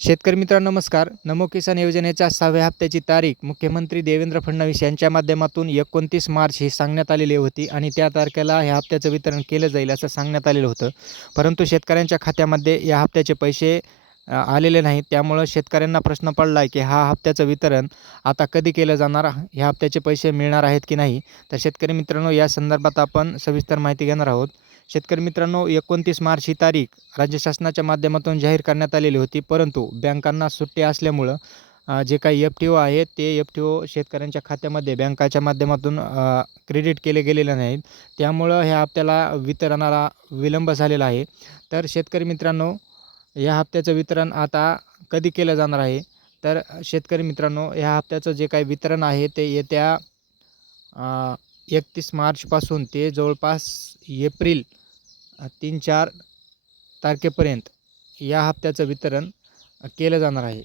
शेतकरी मित्रांनो नमस्कार. नमो किसान योजनेच्या 6व्या हप्त्याची तारीख मुख्यमंत्री देवेंद्र फडणवीस यांच्या माध्यमातून 29 मार्च ही सांगण्यात आलेली होती आणि त्या तारखेला ह्या हप्त्याचं वितरण केलं जाईल असं सांगण्यात आलेलं होतं. परंतु शेतकऱ्यांच्या खात्यामध्ये या हप्त्याचे पैसे आलेले नाहीत. त्यामुळं शेतकऱ्यांना प्रश्न पडला आहे की हा हप्त्याचं वितरण आता कधी केलं जाणार? ह्या हप्त्याचे पैसे मिळणार आहेत की नाही? तर शेतकरी मित्रांनो या संदर्भात आपण सविस्तर माहिती घेणार आहोत. शेतकरी मित्रांनो 29 मार्च ही तारीख राज्य शासनाच्या माध्यमातून जाहीर करण्यात आलेली होती. परंतु बँकांना सुट्टी असल्यामुळं जे काही FTO आहेत ते FTO शेतकऱ्यांच्या खात्यामध्ये बँकाच्या माध्यमातून क्रेडिट केले गेलेले नाहीत. त्यामुळं ह्या हप्त्याला वितरणाला विलंब झालेला आहे. तर शेतकरी मित्रांनो या हप्त्याचं वितरण आता कधी केलं जाणार आहे? तर शेतकरी मित्रांनो ह्या हप्त्याचं जे काही वितरण आहे ते येत्या 31 मार्चपासून ते जवळपास एप्रिल 3-4 तारखेपर्यंत या हप्त्याचं वितरण केलं जाणार आहे.